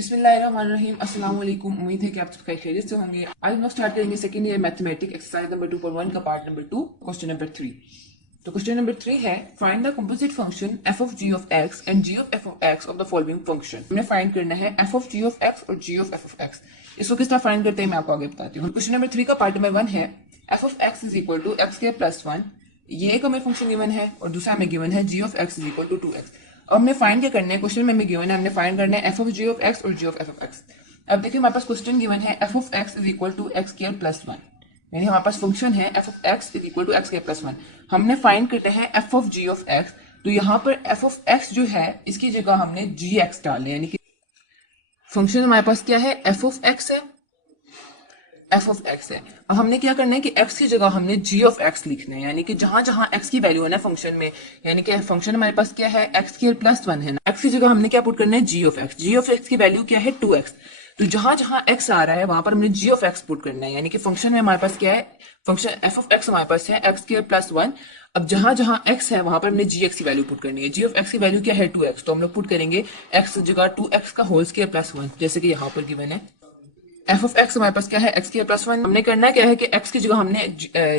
बिस्मिल्लाहिर्रहमानिर्रहीम। अस्सलाम वालेकुम। उम्मीद है कि आप सब खैरियत से होंगे। आज हम लोग स्टार्ट करेंगे second year mathematics exercise number 2.1 का पार्ट नंबर 2 क्वेश्चन नंबर 3। तो क्वेश्चन नंबर 3 है find the composite function f of g of x and g of f of x of the following function. हमने find करना है f of g of x और g of f of x। इसको किस तरह find करते हैं मैं आपको आगे बताती हूँ। क्वेश्चन नंबर 3 का पार्ट नंबर 1 है f of x is equal to x के प्लस 1। ये एक हमें फंक्शन गिवन है और दूसरा हमें गिवन है g of x is equal to 2x। अब हमने फाइंड क्या करना है, क्वेश्चन में हमें गिवन है हमने फाइंड करना है f of g of x और g of f of x। अब देखिए हमारे पास क्वेश्चन गिवन है f of x is equal to x square plus 1, यानी हमारे पास फंक्शन है f of x is equal to x square plus 1। हमने फाइंड करते हैं f of g of x। तो यहाँ पर f ऑफ x जो है इसकी जगह हमने gx डाल लिया, यानी कि फंक्शन हमारे पास क्या है f ऑफ x है, f ऑफ x है। अब हमने क्या करना है कि x की जगह हमने g ऑफ x लिखना है, यानी कि जहां जहां x की वैल्यू है ना फंक्शन में, यानी कि फंक्शन हमारे पास क्या है x स्क्वायर प्लस 1 है ना, x की जगह हमने क्या पुट करना है g of x। g of x की वैल्यू क्या है 2x। तो जहां जहां x आ रहा है वहां पर हमने g ऑफ x पुट करना है, यानी कि फंक्शन में हमारे पास क्या है, फंक्शन f ऑफ x हमारे पास है x स्क्वायर प्लस 1। अब जहां जहां x है वहां पर हमने gx की वैल्यू पुट करनी है। g ऑफ x की वैल्यू क्या है 2x, तो हम लोग पुट करेंगे x की जगह 2x का होल स्क्वायर प्लस 1, जैसे कि यहाँ पर गिवन है। f ऑफ x हमारे पास क्या है x स्क्वायर प्लस 1। हमने करना क्या है कि x की जगह हमने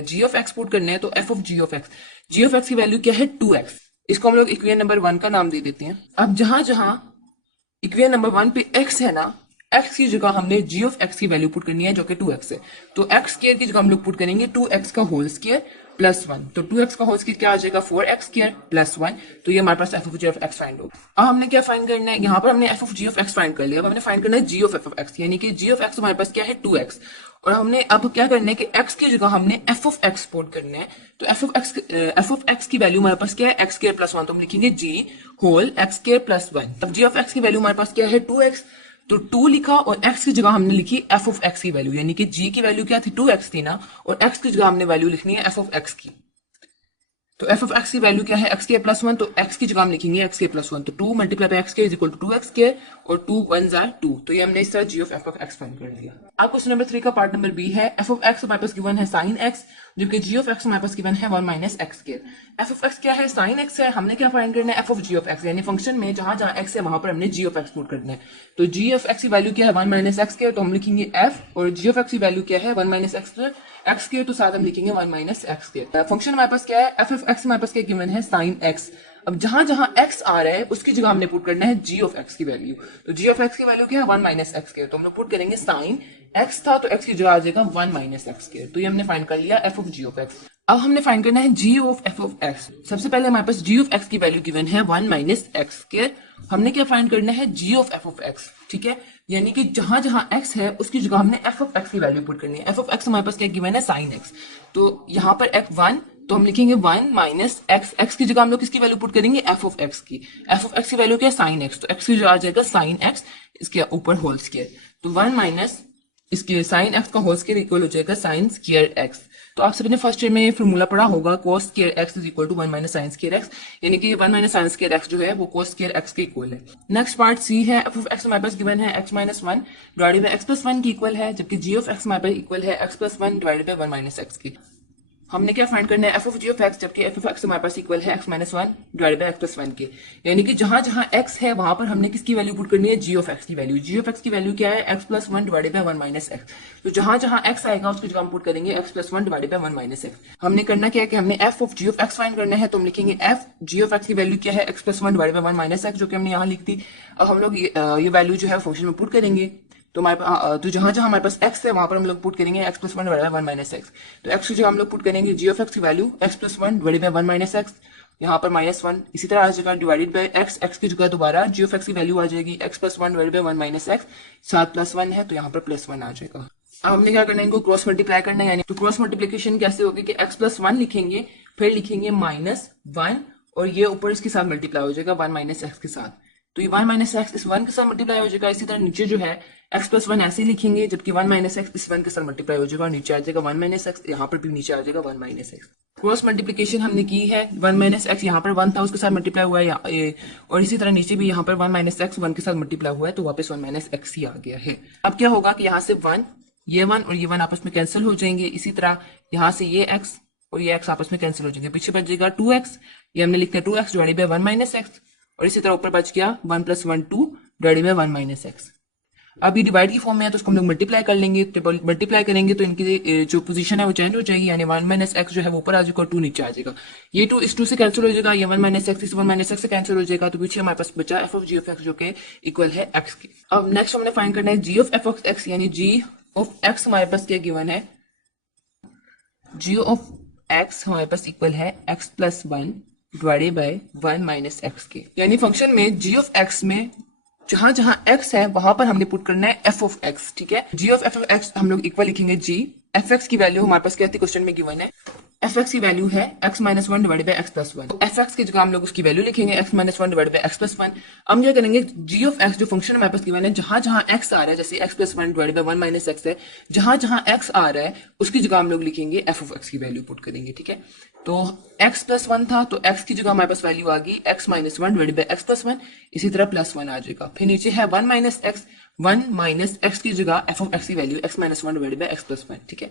g ऑफ x पुट करना है, तो f of g of x की वैल्यू क्या है 2x। इसको हम लोग इक्वेशन नंबर 1 का नाम दे देते हैं। अब जहां जहां इक्वेशन नंबर 1 पे x है ना, x की जगह हमने g ऑफ x की वैल्यू पुट करनी है जो कि 2x है। तो x स्क्वायर की जगह हम लोग पुट करेंगे 2x का होल स्क्वायर प्लस 1। तो 2x का होल स्क्वायर क्या आ जाएगा 4x स्क्वायर प्लस 1। तो ये हमारे पास f of g of x find होगा। अब हमने क्या फाइंड करना है, यहाँ पर हमने f of g of x find कर लिया। अब हमने फाइंड करना है g of f of x, यानी कि g ऑफ x हमारे पास क्या है 2x। और हमने अब क्या करना है कि x की जगह हमने f ऑफ x पुट करना है। तो f ऑफ x की वैल्यू हमारे पास क्या है x स्क्वायर प्लस 1, तो हम लिखेंगे g whole x square plus 1। अब g ऑफ x की वैल्यू हमारे पास क्या है 2x, तो 2 लिखा और x की जगह हमने लिखी f ऑफ x की वैल्यू, यानी कि g की वैल्यू क्या थी 2x थी ना, और x की जगह हमने वैल्यू लिखनी है f ऑफ x की। तो f ऑफ x की वैल्यू क्या है x के प्लस 1, तो x की जगह हम लिखेंगे x के प्लस 1। तो 2 मल्टीप्लाई बाय x के इज इक्वल टू 2x के, और 2 1s आर 2। तो ये हमने इस तरह g of f of x find कर लिया। अब क्वेश्चन नंबर 3 का पार्ट नंबर b है f ऑफ x हमारे पास गिवन है sin x, जबकि g ऑफ x हमारे पास गिवन है 1 minus x square. f of x क्या है sin x है, हमने क्या फाइंड करना है f of g of x, यानी फंक्शन में जहां जहां x है वहां पर हमने g ऑफ x पुट करना है। तो g ऑफ x की वैल्यू क्या है 1 माइनस x स्क्वायर, तो हम लिखेंगे f, और g ऑफ x की वैल्यू क्या है 1 माइनस x स्क्वायर, तो साथ हम लिखेंगे 1 माइनस x स्क्वायर। फंक्शन हमारे पास क्या है f ऑफ x हमारे पास क्या गिवन है sin x। अब जहां जहां x आ रहा है उसकी जगह हमने पुट करना है g ऑफ x की वैल्यू। तो g ऑफ x की वैल्यू क्या है 1 माइनस x स्क्वायर, तो हम लोग पुट करेंगे sin x था, तो x की जगह आ जाएगा 1 माइनस x स्क्वायर। तो ये हमने फाइंड कर लिया f of g of x। अब हमने फाइंड करना है g of f of x। सबसे पहले हमारे पास g ऑफ x की वैल्यू गिवन है 1 माइनस x स्क्वायर। हमने क्या फाइंड करना है g of f of x, ठीक है, यानी कि जहां जहां x है उसकी जगह हमने f ऑफ x की वैल्यू पुट करनी है। f ऑफ x हमारे पास क्या गिवन है sin x, तो यहाँ पर f 1, तो हम लिखेंगे 1 माइनस x। x की जगह हम लोग किसकी वैल्यू पुट करेंगे f ऑफ x की। f ऑफ x की वैल्यू क्या है sin x, तो x की जगह आ जाएगा sin x, इसके ऊपर होल स्क्वायर। तो 1 माइनस इसके sin x का होल स्क्वायर इक्वल हो जाएगा sin स्क्वायर x। तो आप सबने फर्स्ट ईयर में ये फॉर्मूला पढ़ा होगा cos square x is equal to 1 minus sin square x, यानी कि 1 माइनस sin स्क्वायर x जो है वो cos स्क्वायर x के इक्वल है। नेक्स्ट पार्ट c है f ऑफ x हमारे पास गिवन है x minus 1 divided by x plus 1 की इक्वल है, जबकि g ऑफ x हमारे पास इक्वल है x plus 1 divided by 1 minus x की। हमने क्या फाइंड करना है f of g of x, जबकि f ऑफ x हमारे पास इक्वल है x minus 1 divided by x plus 1 के, यानी कि जहां जहां x है वहां पर हमने किसकी वैल्यू पुट करनी है g ऑफ x की वैल्यू। g ऑफ x की वैल्यू क्या है x plus 1 divided by 1 minus x। तो जहां जहां x आएगा उसकी जगह हम पुट करेंगे x plus 1 divided by 1 minus x। हमने करना क्या है कि हमने f of g of x find करना है, तो हम लिखेंगे f g ऑफ x की वैल्यू क्या है x plus 1 divided by 1 minus x, जो कि हमने यहाँ लिख दी। अब हम लोग ये वैल्यू जो है फंक्शन में पुट करेंगे। तो तो जहां जहां हमारे पास x है वहां पर हम लोग पुट करेंगे x plus 1 divided by 1 minus x। तो x की जगह हम लोग पुट करेंगे g ऑफ x की value x plus 1 divided by 1 minus x, यहाँ पर माइनस 1, इसी तरह आ जाएगा डिवाइडेड बाय x की जगह दोबारा g ऑफ x की वैल्यू आ जाएगी x plus 1 divided by 1 minus x, साथ प्लस 1 है तो यहाँ पर प्लस 1 आ जाएगा। अब हमने क्या करना है, इनको क्रॉस मल्टीप्लाई करना है, यानी तो क्रॉस मल्टीप्लिकेशन कैसे होगी कि x प्लस 1 लिखेंगे, फिर लिखेंगे माइनस 1, और ये ऊपर इसके साथ मल्टीप्लाई हो जाएगा 1 माइनस x के साथ। तो ये 1 माइनस x इस 1 के साथ मल्टीप्लाई हो जाएगा। इसी तरह नीचे जो है x प्लस 1 ऐसे ही लिखेंगे, जबकि 1 माइनस x इस 1 के साथ मल्टीप्लाई हो जाएगा और नीचे आ जाएगा 1 माइनस x, यहाँ पर भी नीचे आ जाएगा 1 माइनस x। क्रॉस मल्टीप्लिकेशन हमने की है, 1 माइनस x यहाँ पर 1 था उसके साथ मल्टीप्लाई हुआ है, और इसी तरह नीचे भी यहाँ पर 1 माइनस x 1 के साथ मल्टीप्लाई हुआ है, तो वापस 1 माइनस x ही आ गया है। अब क्या होगा कि यहाँ से 1 ये 1 और ये 1 आपस में कैंसिल हो जाएंगे। इसी तरह यहाँ से ये x और ये x आपस में कैंसिल हो जाएंगे, पीछे बच जाएगा 2x, ये हमने लिखा है 2x divided by 1 minus x, और इसी तरह ऊपर बच गया 1 plus 1 2 divided by 1 minus x। अब ये डिवाइड की फॉर्म में है तो उसको हम लोग मल्टीप्लाई कर लेंगे, तो मल्टीप्लाई करेंगे तो इनकी जो पोजीशन है वो चेंज हो जाएगी, यानी 1 माइनस एक्स जो है वो ऊपर आ जाएगा और 2 नीचे आ जाएगा। ये 2 इस 2 से कैंसिल हो जाएगा, ये 1 माइनस एक्स इस 1 माइनस एक्स से कैंसिल हो जाएगा, तो पीछे हमारे पास बचा f of g of x जो कि इक्वल है एक्स के। अब नेक्स्ट हमने फाइंड करना है जी ऑफ एफ ऑफ एक्स, यानी जी ऑफ एक्स हमारे पास क्या गिवन है, जी ऑफ एक्स हमारे पास इक्वल है x plus 1 divided by 1 minus x के। यानी फंक्शन में जी ऑफ एक्स में जहां जहां x है वहां पर हमने पुट करना है f ऑफ x, ठीक है। g of f of x हम लोग इक्वल लिखेंगे g, fx की वैल्यू हमारे पास क्या थी क्वेश्चन में गिवन है, fx की वैल्यू है x minus one divided by x plus one, तो fx की जगह हम लोग उसकी वैल्यू लिखेंगे x minus one divided by x plus one. हम क्या करेंगे, g ऑफ x जो फंक्शन हमारे पास गिवन है जहां जहां x आ रहा है, जैसे x plus one divided by one minus x है, जहां जहां x आ रहा है उसकी जगह हम लोग लिखेंगे f ऑफ x की वैल्यू पुट करेंगे, ठीक है। तो x प्लस वन था तो x की जगह हमारे पास वैल्यू आ गई x minus one divided by x plus one, इसी तरह प्लस वन आ जाएगा। फिर नीचे है 1 माइनस एक्स, 1 माइनस एक्स की जगह f ऑफ x की value x minus one divided by x plus one, ठीक है।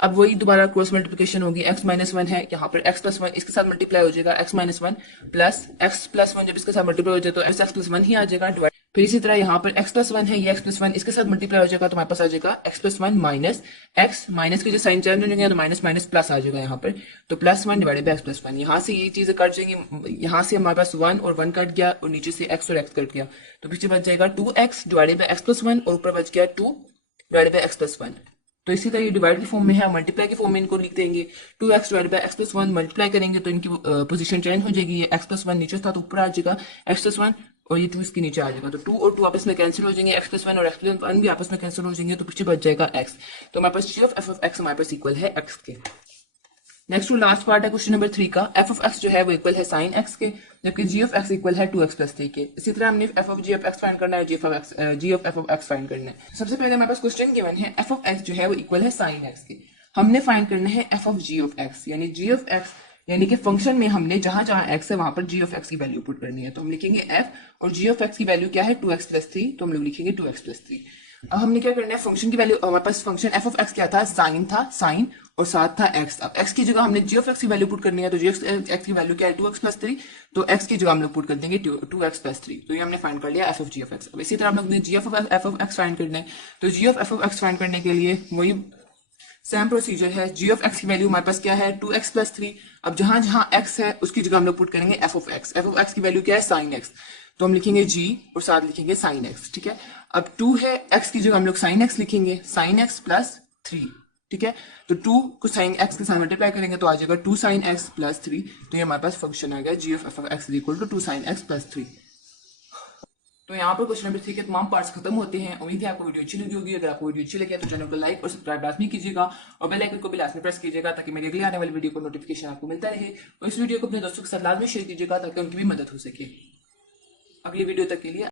अब वही दोबारा क्रॉस मल्टीप्लिकेशन होगी, x माइनस वन है यहाँ पर x प्लस वन इसके साथ मल्टीप्लाई हो जाएगा, x minus one plus x plus one जब इसके साथ मल्टीप्लाई हो जाए तो x प्लस वन ही आ जाएगा डिवाइड। फिर इसी तरह यहाँ पर x प्लस वन है, ये x प्लस वन इसके साथ मल्टीप्लाई हो जाएगा तो हमारे पास आ जाएगा x plus one minus x, minus के जो साइन चेंज हो जाएंगे तो माइनस माइनस प्लस आ जाएगा यहाँ पर, तो plus one divided by x plus one. यहाँ से ये चीजें कट जाएंगी, यहाँ से हमारे पास 1 और 1 कट गया और नीचे से x और x कट गया, तो पीछे बच जाएगा 2x divided by x plus one और ऊपर बच गया 2 divided by x plus one. तो इसी तरह ये डिवाइड की फॉर्म में है, मल्टीप्लाई की फॉर्म में इनको लिख देंगे, 2x divide by x plus one multiply करेंगे तो इनकी पोजीशन चेंज हो जाएगी, ये x प्लस वन नीचे था तो ऊपर आ जाएगा x प्लस वन और ये 2 इसके नीचे आ जाएगा, तो 2 और 2 आपस में कैंसिल हो जाएंगे, x प्लस वन और x प्लस वन भी आपस में कैंसिल हो जाएंगे, तो पीछे बच जाएगा x। तो हमारे पास g of f of x हमारे पास इक्वल है x के। नेक्स्ट टू लास्ट पार्ट है क्वेश्चन नंबर 3 का, f ऑफ x जो है वो इक्वल है sin x के, जबकि g ऑफ x इक्वल है 2x प्लस 3 के। इसी तरह हमने f of g of x find करना है, g of f of x find करना है। सबसे पहले हमारे पास क्वेश्चन गिवन है f ऑफ x जो है वो इक्वल है sin x के, हमने फाइंड करना है f of g of x, यानी g ऑफ x यानी कि फंक्शन में हमने जहां जहां x है वहां पर g ऑफ x की वैल्यू पुट करनी है, तो हम लिखेंगे f और g ऑफ x की वैल्यू क्या है 2x प्लस 3, तो हम लोग लिखेंगे 2x प्लस 3। अब हमने क्या करना है, फंक्शन की वैल्यू हमारे पास फंक्शन f ऑफ x क्या था, साइन था, साइन और साथ था x। अब x की जगह हमने g ऑफ x की वैल्यू पुट करनी है, तो g ऑफ x की वैल्यू क्या है 2x प्लस 3, तो x की जगह हम लोग पुट कर देंगे 2x प्लस 3, तो ये हमने फाइंड कर लिया f of g of x। अब इसी तरह हम लोग ने g of f of x find करना है, तो g of f of x find करने के लिए वही सेम प्रोसीजर है, g ऑफ x की वैल्यू हमारे पास क्या है 2x प्लस 3। अब जहां जहां x है उसकी जगह हम लोग पुट करेंगे f of x, f of x की वैल्यू क्या है sin x, तो हम लिखेंगे g और साथ लिखेंगे sin x, ठीक है। अब 2 है, x की जगह हम लोग sin x लिखेंगे, sin x प्लस 3, ठीक है। तो 2 को sin x के साथ मल्टीप्लाई करेंगे तो आ जाएगा 2 sin x प्लस 3, तो ये हमारे पास फंक्शन आ गया g of f of x equal to 2 sin x plus 3। तो यहाँ पर क्वेश्चन नंबर 3 के तमाम पार्ट्स खत्म होते हैं। उम्मीद है आपको वीडियो अच्छी लगी होगी। अगर आपको वीडियो अच्छी लगे तो चैनल को लाइक और सब्सक्राइब लाजमी कीजिएगा और बेल आइकन को भी लाजमी प्रेस कीजिएगा ताकि मेरी अगली आने वाली वीडियो को नोटिफिकेशन आपको मिलता रहे, और इस वीडियो को अपने दोस्तों के साथ लाजमी शेयर कीजिएगा ताकि उनकी भी मदद हो सके। अगली वीडियो तक के लिए